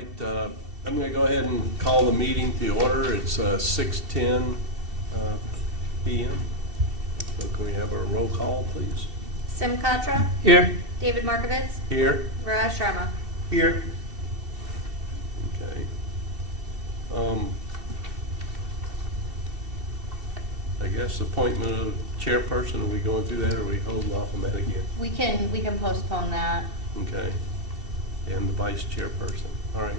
right, I'm going to go ahead and call the meeting to order. It's 6:10 p.m. So can we have a roll call, please? Sim Contra. Here. David Markovitz. Here. Raj Sharma. Here. Okay. I guess appointment of chairperson, are we going through that, or are we holding off on that again? We can postpone that. Okay. And the vice chairperson. All right.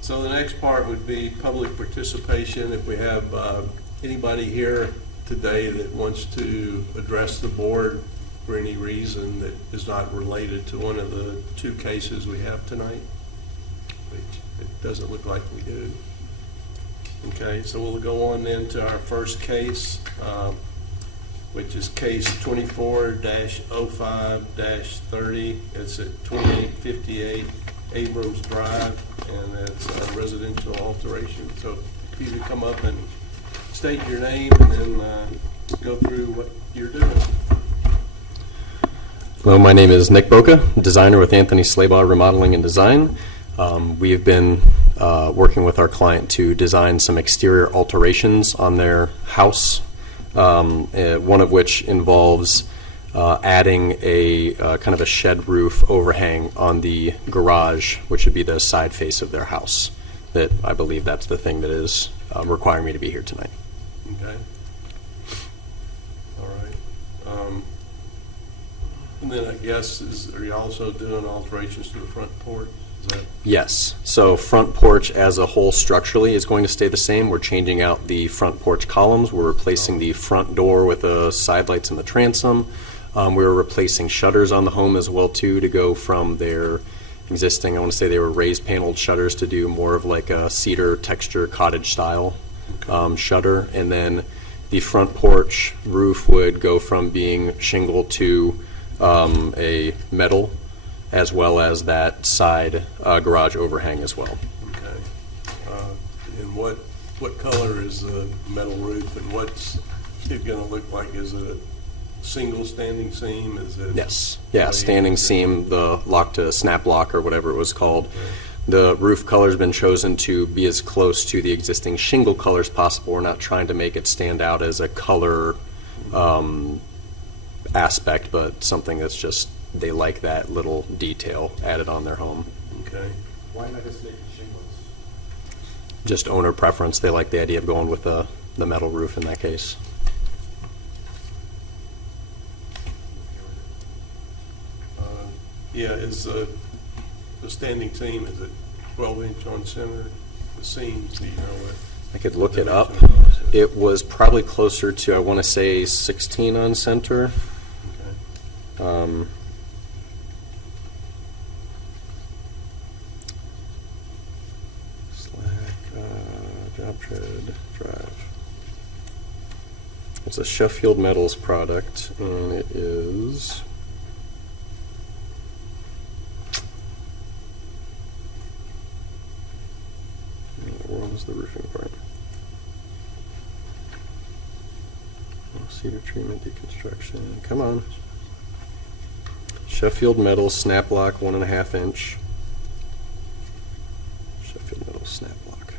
So the next part would be public participation. If we have anybody here today that wants to address the board for any reason that is not related to one of the two cases we have tonight, which it doesn't look like we do. Okay, so we'll go on then to our first case, which is case 24-05-30. It's at 2858 Abrams Drive, and it's a residential alteration. So if you could come up and state your name and then go through what you're doing. Hello, my name is Nick Boca, designer with Anthony Slaybaugh Remodeling and Design. We have been working with our client to design some exterior alterations on their house, one of which involves adding a kind of a shed roof overhang on the garage, which would be the side face of their house. That I believe that's the thing that is requiring me to be here tonight. Okay. All right. And then I guess, are you also doing alterations to the front porch? Is that? Yes. So front porch as a whole structurally is going to stay the same. We're changing out the front porch columns. We're replacing the front door with the side lights and the transom. We're replacing shutters on the home as well too, to go from their existing, I want to say they were raised paneled shutters, to do more of like a cedar texture cottage style shutter. And then the front porch roof would go from being shingle to a metal, as well as that side garage overhang as well. Okay. And what color is the metal roof, and what's it going to look like? Is it a single standing seam? Is it? Yes. Yeah, standing seam, the lock to snap lock or whatever it was called. Okay. The roof color has been chosen to be as close to the existing shingle color as possible. We're not trying to make it stand out as a color aspect, but something that's just, they like that little detail added on their home. Okay. Why not just make shingles? Just owner preference. They like the idea of going with the metal roof in that case. Yeah, is the standing seam, is it 12-inch on center? The seams, do you know what? I could look it up. dimension is? It was probably closer to, I want to say, 16 on center. Okay. Job tread drive. It's a Sheffield Metals product, and it is. Where was the roofing part? Cedar treatment deconstruction. Come on. Sheffield Metals snap lock, 1.5 inch. Sheffield Metals snap lock.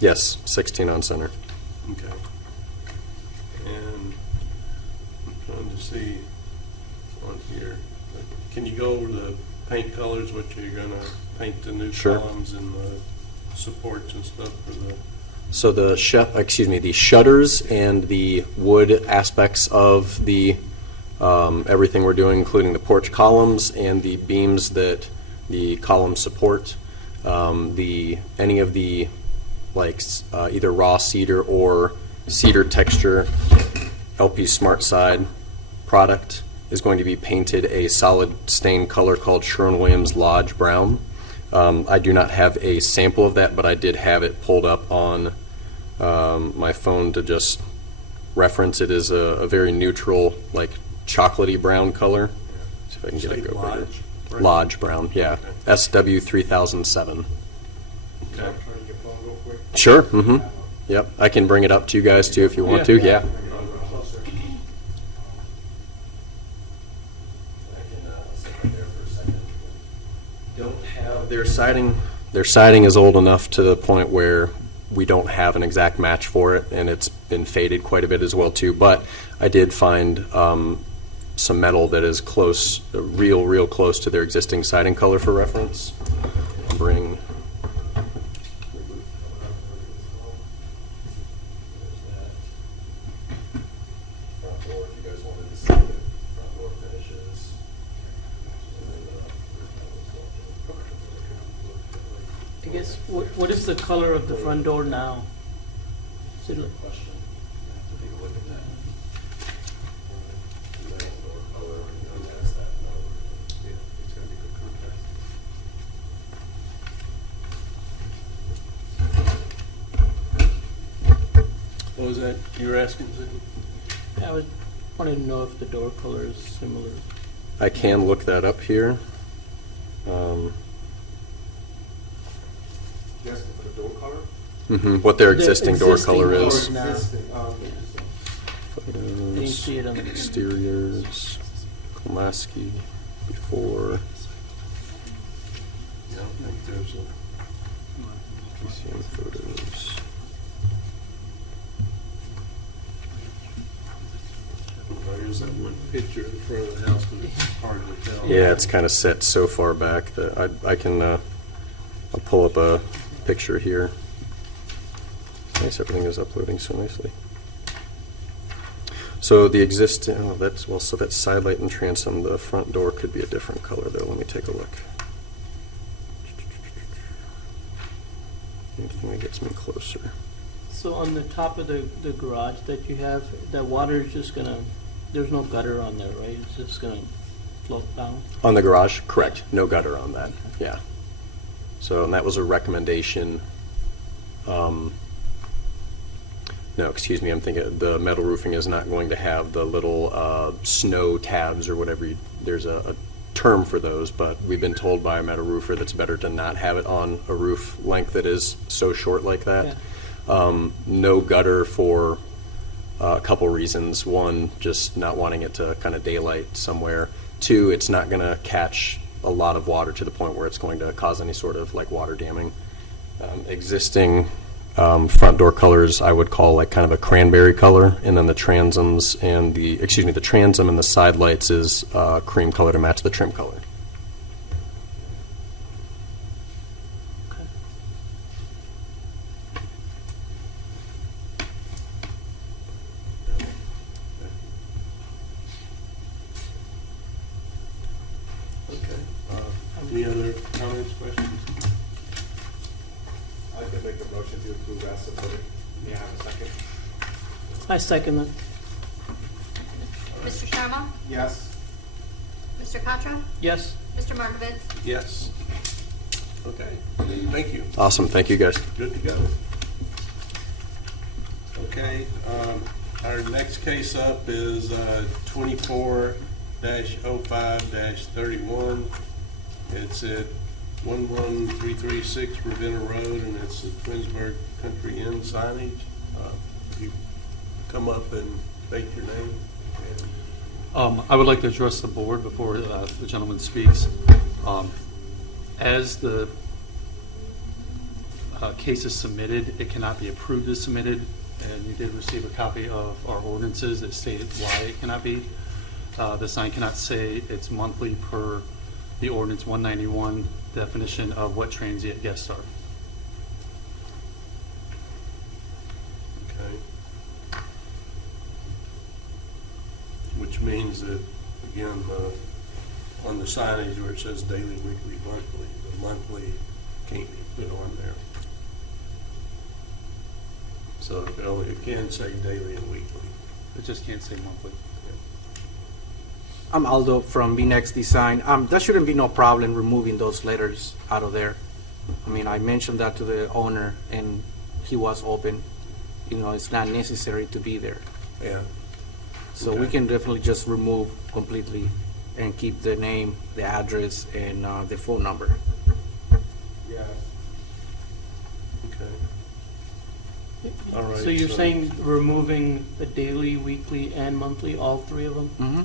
Yes, 16 on center. Okay. And I'm trying to see on here. Can you go over the paint colors, what you're going to paint the new Sure. columns and the supports and stuff for the? So the shutters and the wood aspects of the everything we're doing, including the porch columns and the beams that the columns support, any of the either raw cedar or cedar texture LP Smart Side product is going to be painted a solid stain color called Sherwin-Williams Lodge Brown. I do not have a sample of that, but I did have it pulled up on my phone to just reference. It is a very neutral, like chocolatey brown color. See if I can get it Say go bigger. Lodge? Lodge brown, yeah. Okay. SW 3007. Okay. Turn your phone real quick. Sure, mm-hmm. Yep, I can bring it up to you guys too if you want to, yeah. Bring it a little closer. Don't have, their siding is old enough to the point where we don't have an exact match for it, and it's been faded quite a bit as well too, but I did find some metal that is close, real close to their existing siding color for reference. Bring. Front door, if you guys wanted to see the front door finishes. I guess, what is the color of the front door now? Is it like- Question. I have to take a look at that. Door color, and that's that. Yeah, it's gonna be good contrast. What was that you were asking, Ziggy? I was wanting to know if the door color is similar. I can look that up here. Yes, for the door color? What their The existing door existing color door is. now. Existing, Can you see it on the Exteriors, Komaski, before, Yeah, I don't think there's a, PCM photos. there's that one picture in front of the house, but it's hard to tell. Yeah, it's kind of set so far back that I can, I'll pull up a picture here. Nice, everything is uploading so nicely. So the existing, so that's side light and transom. The front door could be a different color though. Let me take a look. Anything that gets me closer. So on the top of the garage that you have, that water is just gonna, there's no gutter on there, right? It's just gonna float down? On the garage, correct. No gutter on that, yeah. So, and that was a recommendation. No, excuse me, I'm thinking the metal roofing is not going to have the little snow tabs or whatever. There's a term for those, but we've been told by a metal roofer that's better to not have it on a roof length that is so short like that. Yeah. No gutter for a couple reasons. One, just not wanting it to kind of daylight somewhere. Two, it's not going to catch a lot of water to the point where it's going to cause any sort of like water damming. Existing front door colors I would call like kind of a cranberry color, and then the transoms and the transom and the side lights is cream color to match the trim color. Okay. Okay. Any other comments, questions? I can make a motion to approve as submitted. May I have a second? I second that. Mr. Sharma? Yes. Mr. Contra? Yes. Mr. Markovitz? Yes. Okay, thank you. Awesome, thank you guys. Good to go. Okay, our next case up is 24-05-31. It's at 11336 Ravenna Road, and it's the Twinsburg Country Inn signage. You come up and state your name. I would like to address the board before the gentleman speaks. As the case is submitted, it cannot be approved as submitted, and you did receive a copy of our ordinances that stated why it cannot be. The sign cannot say it's monthly per the ordinance 191 definition of what transient guests are. Okay. Which means that, again, on the signage where it says daily, weekly, monthly, the monthly can't be put on there. So it can say daily and weekly. It just can't say monthly. I'm Aldo from B-Next Design. There shouldn't be no problem removing those letters out of there. I mean, I mentioned that to the owner, and he was open. You know, it's not necessary to be there. Yeah. So we Okay. can definitely just remove completely and keep the name, the address, and the phone number. Yeah, Okay. All right, So you're so- saying removing the daily, weekly, and monthly, all three of them? Mm-hmm.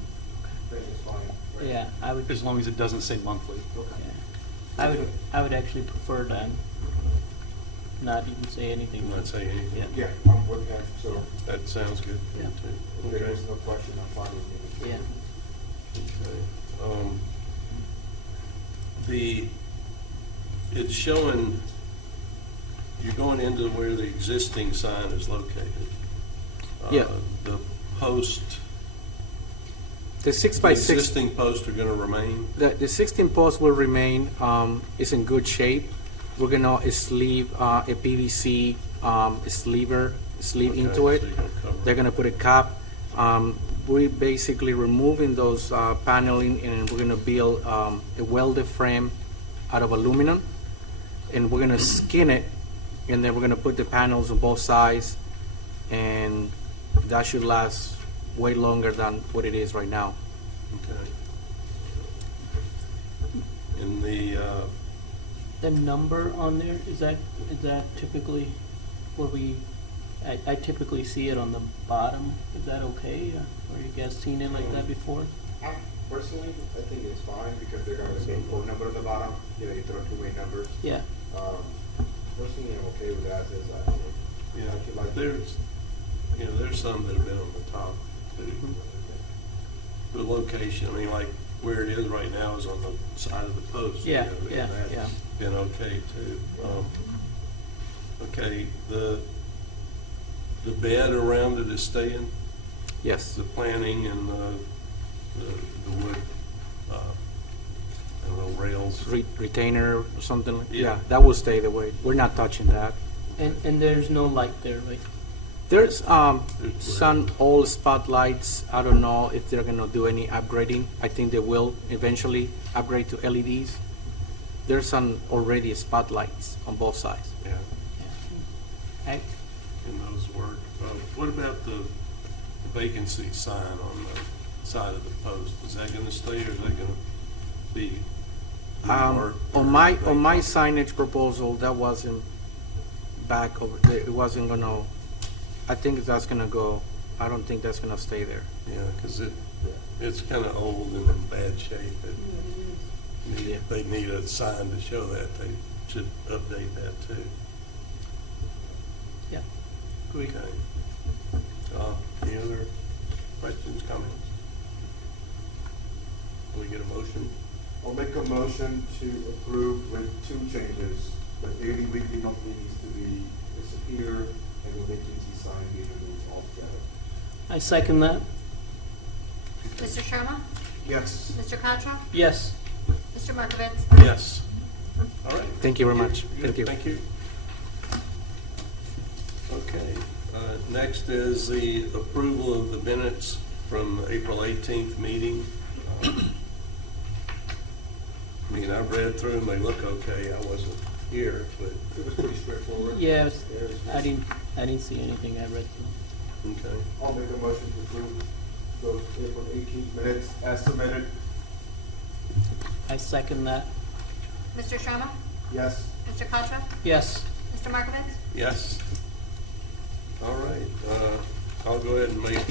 that is fine. right? Yeah, I would, As long as it doesn't say monthly. yeah. I would actually prefer that, not even say anything. I'm not saying anything. Yeah. Yeah, I'm with that, so That sounds good to me, Yeah. too. if there is no question, I'm fine with it. Yeah. Okay. It's showing, you're going into where the existing sign is located. Yeah. The post, The 6 the by 6. existing posts are gonna remain? The 16 post will remain, is in good shape. We're gonna sleeve a PVC sleeve Okay, into so it. you're gonna cover They're gonna put a cap. We're basically removing those paneling, and we're gonna build a welded frame out of aluminum, and we're gonna skin it, and then we're gonna put the panels on both sides, and that should last way longer than what it is right now. Okay. And The number on there, is that typically where I typically see it on the bottom? Is that okay? Or you guys seen it like that before? Personally, I think it's fine because they're gonna say phone number at the bottom, you know, you throw two main numbers. Yeah. Personally, I'm okay with that, is I think. yeah, I could like- there's some that have been on the top, too. The location, I mean, like, where it is right now is on the side of the post. you Yeah, know, and yeah, that's yeah. been okay, too. Okay, the bed around it is staying? Yes. The planning and the wood, I don't know, rails? Retainer or something like, Yeah. yeah, that will stay the way. We're not touching that. And there's no light there, right? There's some old spotlights. I don't know if they're gonna do any upgrading. I think they will eventually upgrade to LEDs. There's some already spotlights on both sides. Yeah, I, and those work. What about the vacancy sign on the side of the post? Is that gonna stay, or is that gonna be remarked? On my signage proposal, that wasn't back over, it wasn't gonna, I think that's gonna go, I don't think that's gonna stay there. Yeah, because it's kind of old and in bad shape. They need a sign to show that. They should update that too. yeah, agree. Okay. Any other questions, comments? Will we get a motion? I'll make a motion to approve with two changes. The daily, weekly, monthly needs to be disappear, and the vacancy sign be removed altogether. I second that. Mr. Sharma? Yes. Mr. Concho? Yes. Mr. Markovitz? Yes. All right. Thank you very much. Good. Thank you. Thank you. Okay, next is the approval of the minutes from the April 18th meeting. I mean, I read through them, they look okay. I wasn't here, but, It was pretty straightforward. Yeah, I didn't see anything. I read through. okay. I'll make a motion to approve those April 18th minutes as submitted. I second that. Mr. Sharma? Yes. Mr. Concho? Yes. Mr. Markovitz? Yes. All right, I'll go ahead and make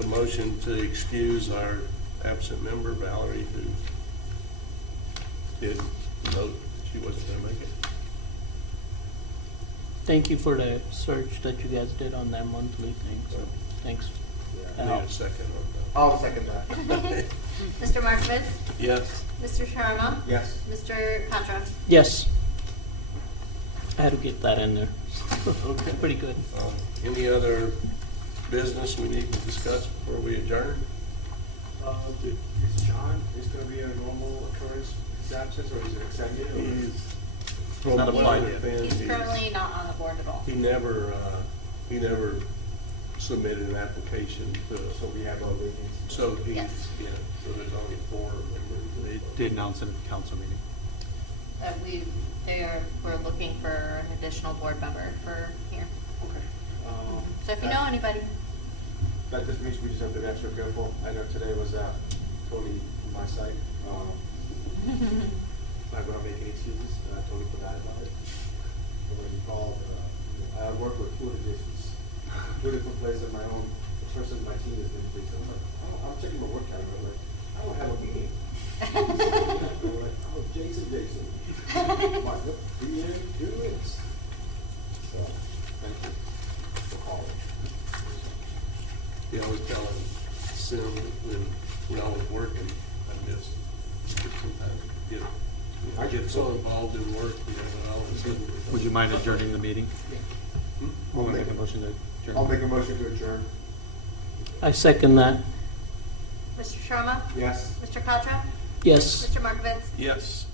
a motion to excuse our absent member, Valerie, who did note that she wasn't gonna make it. Thank you for the search that you guys did on that monthly thing. So thanks. I need a second on I'll second that. Mr. Markovitz? that. Yes. Mr. Sharma? Yes. Mr. Concho? Yes. I had to get that in there. Okay. Pretty good. Any other business we need to discuss before we adjourn? Is John, is going to be a normal occurrence, his absence, or is it extended? or- He's, It's not applied yet. He's currently not on the board at all. He never submitted an application to, So we have a vacancy. so he's, Yes. yeah, so there's only 4 members. They did announce it at the council meeting. We're looking for an additional board member for here. Okay. So if you know anybody, That just means we just have to be extra careful. I know today was totally from my side. Not gonna make any excuses, and I totally forgot about it. But when you called, I work with two editions, two different places of my own. The person in my team is in place. I'm like, I'm checking my work calendar. I'm like, I don't have a meeting. I'm like, oh, Jason. I'm like, be here, do this. So, thank you for calling. Yeah, I was telling Sim when I was working, I missed sometimes, I get so involved in work, that all of a sudden. Would you mind adjourning the meeting? I'll Want to make make a motion to adjourn? I'll make a motion to adjourn. I second that. Mr. Sharma? Yes. Mr. Concha? Yes. Mr. Markovitz? Yes.